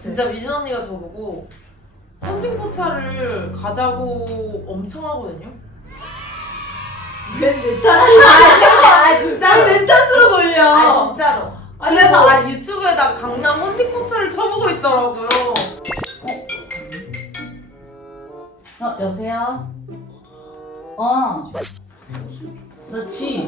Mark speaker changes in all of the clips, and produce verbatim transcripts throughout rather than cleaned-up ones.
Speaker 1: 진짜 미진 언니가 저보고 헌팅 포차를 가자고 엄청 하거든요.
Speaker 2: 왜내 탓이야? 아 진짜 내 탓으로 돌려.
Speaker 1: 아 진짜로.
Speaker 2: 아니,
Speaker 1: 그래서
Speaker 2: 뭐.
Speaker 1: 아, 유튜브에다 강남 헌팅 포차를 쳐보고 있더라고요.
Speaker 3: 어, 여보세요? 어. 나 지.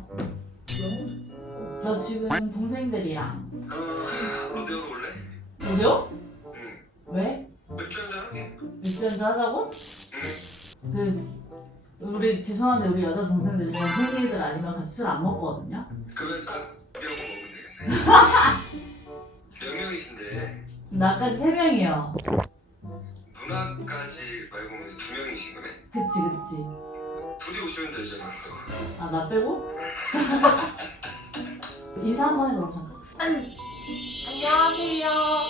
Speaker 3: 나 지금 동생들이랑.
Speaker 4: 로데오로 올래?
Speaker 3: 뭐요?
Speaker 4: 응.
Speaker 3: 왜?
Speaker 4: 맥주 한잔 하게?
Speaker 3: 맥주 한잔 하자고? 그, 우리, 죄송한데 우리 여자 동생들 중에 생일들 아니면 같이 술 안 먹거든요?
Speaker 4: 그러면 딱 이러고 먹으면 되겠네. 몇 명이신데
Speaker 3: 나까지 세 명이요.
Speaker 4: 누나까지 말고 두 명이신 거네?
Speaker 3: 그치, 그치.
Speaker 4: 둘이 오시면 되잖아.
Speaker 3: 아, 나 빼고? 인사 한 번 해, 그럼 잠깐.
Speaker 1: 안녕하세요.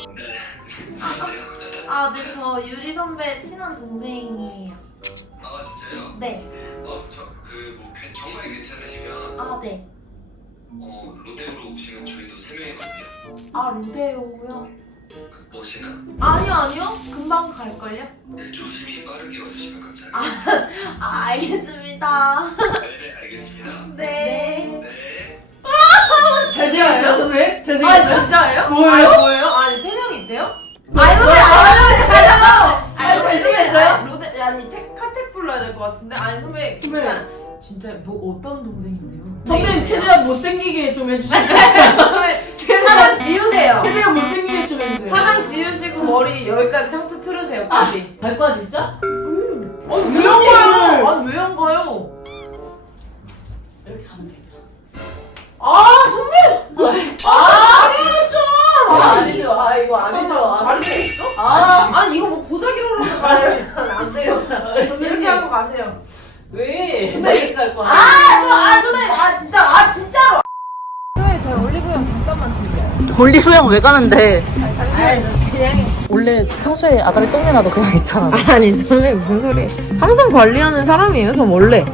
Speaker 4: 네.
Speaker 1: 아, 네, 저 유리 선배 친한 동생이에요.
Speaker 4: 아 진짜요?
Speaker 1: 네.
Speaker 4: 어, 저그뭐 정말 괜찮으시면
Speaker 1: 아, 네.
Speaker 4: 어 로데오로 오시면 저희도 세 명이거든요.
Speaker 1: 아, 로데오요?
Speaker 4: 그 뭐시나?
Speaker 1: 아니요, 아니요. 금방 갈걸요?
Speaker 4: 네, 조심히 빠르게 와주시면 감사하겠습니다.
Speaker 1: 아, 알겠습니다.
Speaker 4: 네네 알겠습니다.
Speaker 1: 네.
Speaker 4: 네.
Speaker 2: 잘생겼어요 선배? 잘생겼어요?
Speaker 1: 아, 진짜예요?
Speaker 2: 뭐예요?
Speaker 1: 아니, 뭐예요? 아니, 세 명 있대요? 아니, 선배, 아니, 가요!
Speaker 2: 아니, 잘생겼어요?
Speaker 1: 로데, 아니, 테, 카텍 불러야 될 것 같은데? 아니, 선배, 진짜, 진짜, 뭐, 어떤 동생인데요?
Speaker 2: 선배님 최대한 못생기게 좀 해주시죠.
Speaker 1: 선배, 화장 지우세요.
Speaker 2: 최대한 못생기게 좀 해주세요.
Speaker 1: 화장 지우시고 머리 여기까지 상투 틀으세요, 빨리.
Speaker 3: 갈 거야, 진짜?
Speaker 1: 아니, 왜 안 가요? 아니, 왜 안 가요?
Speaker 3: 이렇게 가면 되겠다.
Speaker 1: 아, 선배! 아, 아니겠어!
Speaker 2: 아니죠. 아 이거 아니죠.
Speaker 1: 다른 게 있어?
Speaker 2: 아.
Speaker 1: 아니, 이거 뭐 보자기로 가요. 안 되겠다. 이렇게 하고 가세요.
Speaker 3: 왜? 나 이렇게 갈 거야.
Speaker 1: 아, 아, 선배, 아, 진짜, 아, 진짜로! 선배, 저 올리브영 잠깐만 드릴게요.
Speaker 5: 올리브영 왜 가는데?
Speaker 1: 아니, 그냥.
Speaker 5: 원래 평소에 아가리 똥내 나도 그냥 있잖아.
Speaker 1: 아니, 선배, 무슨 소리. 항상 관리하는 사람이에요, 저 원래.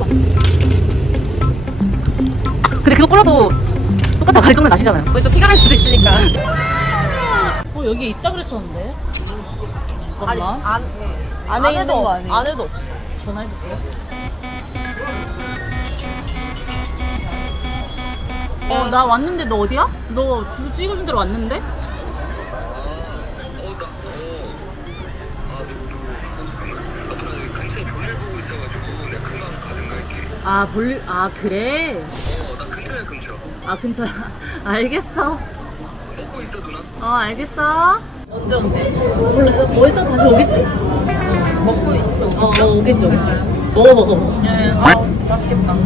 Speaker 5: 근데 그거 뿌려도 똑같이 아가리 똥내 나시잖아요.
Speaker 1: 또 피가 날 수도 있으니까.
Speaker 5: 어, 여기 있다 그랬었는데.
Speaker 1: 아니,
Speaker 5: 잠깐만.
Speaker 1: 안,
Speaker 2: 안에 있는 거 아니에요?
Speaker 1: 안에도 없어.
Speaker 5: 전화해볼게요. 어, 나 왔는데 너 어디야? 너 주소 찍어준 대로 왔는데?
Speaker 4: 근처에 볼일 보고 있어가지고 내가 금방 가든가 할게.
Speaker 5: 아, 볼, 아, 그래?
Speaker 4: 어, 나 근처야 근처.
Speaker 5: 아, 근처. 알겠어.
Speaker 4: 먹고 있어 누나.
Speaker 5: 어, 알겠어.
Speaker 1: 언제 온대?
Speaker 5: 몰라, 뭐 일단 다시 오겠지?
Speaker 1: 먹고 있으면
Speaker 5: 어, 어, 오겠지, 오겠지. 먹어, 먹어.
Speaker 1: 예, 아, 맛있겠다.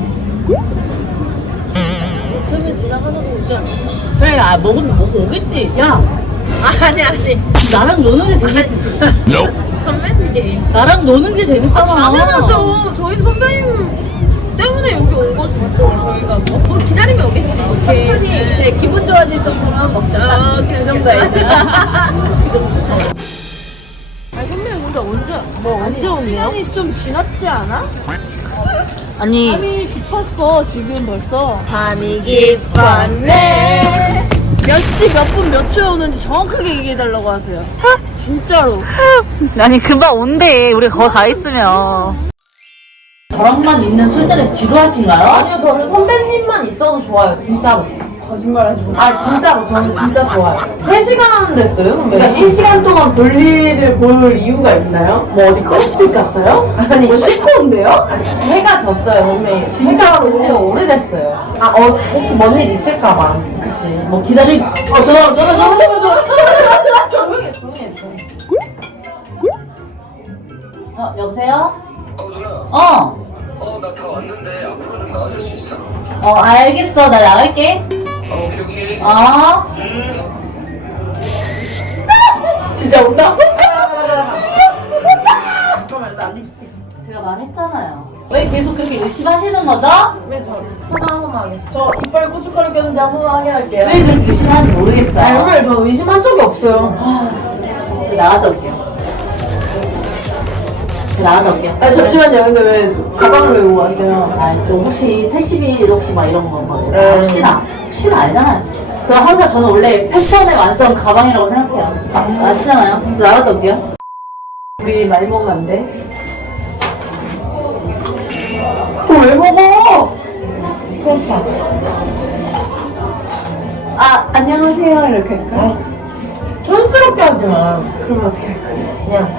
Speaker 5: 설마 지나가다가 오지 않아? 그래, 아, 먹으면 먹고 오겠지. 야,
Speaker 1: 아니, 아니.
Speaker 5: 나랑 노는 게 재밌지, 지금.
Speaker 1: 선배님.
Speaker 5: 나랑 노는 게 재밌잖아.
Speaker 1: 당연하죠. 저희 선배님 때문에 여기 온 거죠. 저희가 뭐, 뭐 기다리면 오겠지. 천천히 이제 기분 좋아질 정도로 한번 먹자. 아, 그 정도이지. 아니, 선배님 근데 언제, 뭐 언제 온대요? 시간이 좀 지났지 않아?
Speaker 5: 아니,
Speaker 2: 밤이 깊었어 지금 벌써.
Speaker 1: 밤이 깊었네.
Speaker 2: 몇 시 몇 분 몇 초에 오는지 정확하게 얘기해달라고 하세요. 진짜로.
Speaker 5: 아니, 금방 온대. 우리 거기 가 있으면.
Speaker 3: 저랑만 있는 술자리 지루하신가요?
Speaker 1: 아니요, 저는 선배님만 있어도 좋아요, 진짜로.
Speaker 2: 거짓말하지 마.
Speaker 1: 아, 진짜로. 저는 진짜 좋아요. 세 시간 됐어요, 선배님.
Speaker 2: 세 시간 동안 볼일을 볼 이유가 있나요? 뭐 어디 커피숍 갔어요?
Speaker 1: 아니,
Speaker 2: 뭐 씻고 온대요?
Speaker 1: 아니, 해가 졌어요, 선배님. 해가 진 지가 오래됐어요. 아, 어, 혹시 뭔 일 있을까봐.
Speaker 3: 그치. 뭐 기다릴.
Speaker 2: 어, 전화, 전화, 전화, 전화, 전화.
Speaker 1: 조용히 해, 조용히 해, 조용히 해.
Speaker 3: 어, 여보세요?
Speaker 4: 어 누나.
Speaker 3: 어,
Speaker 4: 어 나 다 왔는데 앞으로 좀 나와줄 수 있어?
Speaker 3: 어, 알겠어. 나 나갈게.
Speaker 4: 어 오케이 오케이.
Speaker 3: 어.
Speaker 2: 진짜 온다? 잠깐만, 나 립스틱.
Speaker 3: 제가 말했잖아요. 왜 계속 그렇게 의심하시는 거죠?
Speaker 1: 네, 저 포장 한 번만 하겠습니다.
Speaker 2: 저 이빨에 고춧가루 꼈는데 한 번만 하게 할게요.
Speaker 3: 왜 그렇게 의심하는지 모르겠어요.
Speaker 1: 아, 선배님, 저 의심한 적이 없어요.
Speaker 3: 저 나갔다 올게요. 저 나갔다 올게요.
Speaker 2: 아 잠시만요. 근데 왜 가방을 메고 가세요?
Speaker 3: 아, 또 혹시 택시비 혹시 막 이런 거 뭐,
Speaker 2: 네.
Speaker 3: 혹시나 혹시나 알잖아요. 그 항상 저는 원래 패션의 완성 가방이라고 생각해요. 아시잖아요? 나갔다 올게요.
Speaker 2: 우리 많이 먹으면 안 돼? 그거 왜 먹어?
Speaker 5: 패션.
Speaker 2: 아, 안녕하세요. 이렇게 할까?
Speaker 5: 촌스럽게 하지 마.
Speaker 2: 그럼 어떻게 할까?
Speaker 5: 그냥.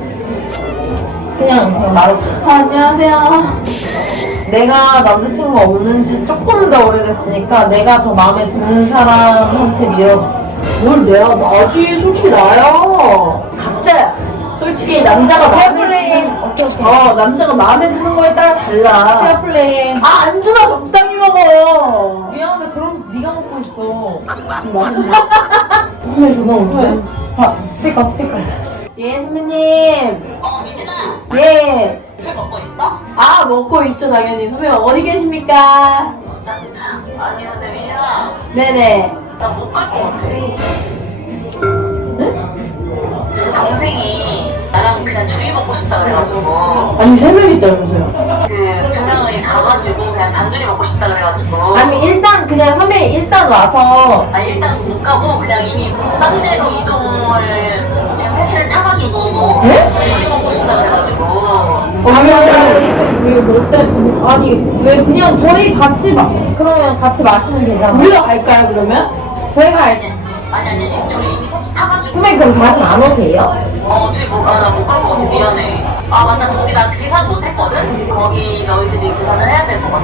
Speaker 5: 그냥, 그냥 말없이.
Speaker 2: 아, 안녕하세요. 내가 남자친구가 없는지 조금 더 오래됐으니까 내가 더 마음에 드는 사람한테 밀어줄게. 뭘 내가 나지? 솔직히 나야.
Speaker 5: 각자야. 솔직히 남자가
Speaker 2: 페어플레이.
Speaker 5: 오케이, 오케이.
Speaker 2: 어, 남자가 마음에 드는 거에 따라 달라.
Speaker 5: 페어플레이.
Speaker 2: 아, 안주나 적당히 먹어.
Speaker 5: 미안한데 그러면서 네가 먹고 있어.
Speaker 2: 선배 전화 오는데?
Speaker 5: 아, 스피커, 스피커.
Speaker 2: 예, 선배님.
Speaker 6: 어, 미진아,
Speaker 2: 예.
Speaker 6: 술 먹고 있어?
Speaker 2: 아, 먹고 있죠, 당연히. 선배님, 어디 계십니까?
Speaker 6: 아니, 근데 미진아,
Speaker 2: 네네.
Speaker 6: 나 못 갈 것 같아. 동생이 나랑 그냥 주위 먹고 싶다 그래가지고,
Speaker 2: 아니, 세 명 있다면서요.
Speaker 6: 그 두 명이 가가지고 그냥 단둘이 먹고 싶다 그래가지고.
Speaker 2: 아니, 일단, 그냥 선배님, 일단 와서.
Speaker 6: 아니, 일단 못 가고 그냥 이미 딴 데로 이동을 지금 택시를 타가지고
Speaker 2: 네?
Speaker 6: 둘이 먹고 싶다 그래가지고.
Speaker 2: 아니, 왜, 뭐, 때, 뭐, 아니, 왜 그냥 저희 같이, 마, 그러면 같이 마시면 되잖아. 우리가 갈까요, 그러면? 저희가 갈,
Speaker 6: 아니, 아니, 아니, 아니, 둘이 이미 택시 타가지고.
Speaker 2: 선배님, 그럼 다시 안 오세요?
Speaker 6: 어, 어떻게 못 가? 나 못 갈 것 같아. 미안해. 아, 맞다. 거기 나 계산 못 했거든? 거기 너희들이 계산을 해야 될 것 같아.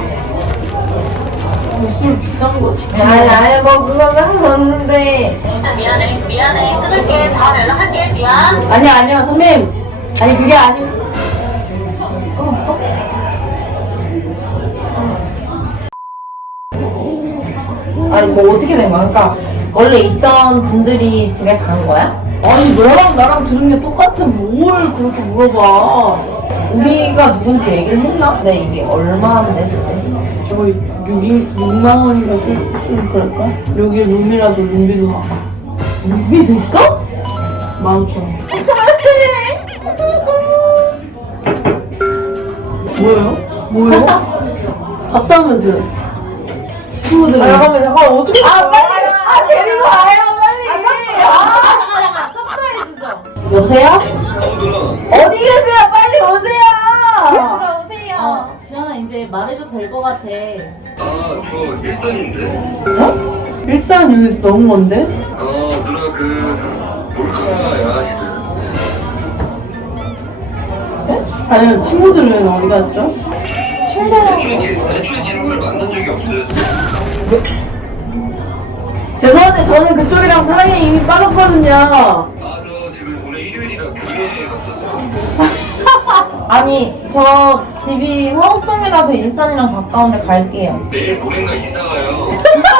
Speaker 2: 술 비싼 거지. 아니, 아니, 뭐, 그건 상관없는데.
Speaker 6: 진짜 미안해. 미안해. 끊을게. 다음에 연락할게. 미안.
Speaker 2: 아니, 아니요, 선배님. 아니, 그게 아니. 끊었어? 아니, 뭐, 어떻게 된 거야? 그러니까, 원래 있던 분들이 집에 간 거야? 아니, 너랑 나랑 들은 게 똑같아. 뭘 그렇게 물어봐. 우리가 누군지 얘기를 했나? 근데 이게 얼마인데, 그때? 저거 육만 원인가 술, 술 그럴까? 여기 룸이라서 룸비도 나가. 룸비도 있어? 만 오천 원. 뭐예요? 뭐예요? 갔다 오면서요. 친구들은. 아, 잠깐만, 잠깐, 어떻게. 아, 빨리! 아, 데리고 와요, 빨리! 아, 잠깐, 잠깐, 서프라이즈죠?
Speaker 3: 여보세요?
Speaker 4: 어 누나.
Speaker 2: 어디 계세요? 빨리 오세요! 들어오세요.
Speaker 3: 어, 지연아 이제 말해줘도 될 것 같아.
Speaker 4: 아저 일산인데.
Speaker 2: 어? 일산 여기서 너무 먼데?
Speaker 4: 어 누나 그 몰카야 지금.
Speaker 2: 아니요, 친구들은 어디 갔죠?
Speaker 4: 애초에, 친- 애초에 친구를 만난 적이 없어요.
Speaker 2: 죄송한데 저는 그쪽이랑 사랑에 이미 빠졌거든요.
Speaker 4: 아 저 지금 오늘 일요일이라 교회에 갔었어요.
Speaker 2: 아니, 저 집이 화곡동이라서 일산이랑 가까운데 갈게요.
Speaker 4: 내일 모레인가 이사 가요.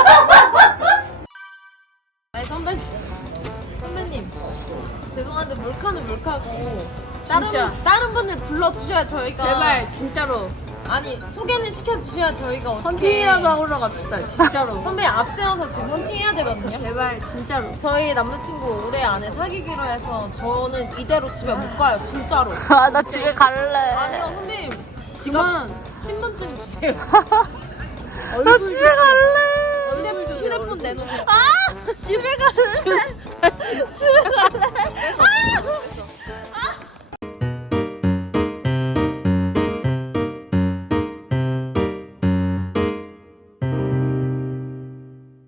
Speaker 1: 아니 선배 선배님 죄송한데 몰카는 몰카고 다른
Speaker 2: 진짜.
Speaker 1: 다른 분을 불러 주셔야 저희가
Speaker 2: 제발, 진짜로.
Speaker 1: 아니 소개는 시켜 주셔야 저희가 어떻게
Speaker 2: 헌팅이라도 하러 갑시다, 진짜로.
Speaker 1: 선배 앞세워서 지금 헌팅해야 되거든요.
Speaker 2: 제발, 진짜로.
Speaker 1: 저희 남자친구 올해 안에 사귀기로 해서 저는 이대로 집에 못 가요 진짜로.
Speaker 3: 아, 나 집에 갈래.
Speaker 1: 아니요 선배님 지금 신분증 주세요.
Speaker 3: 나 집에 갈래.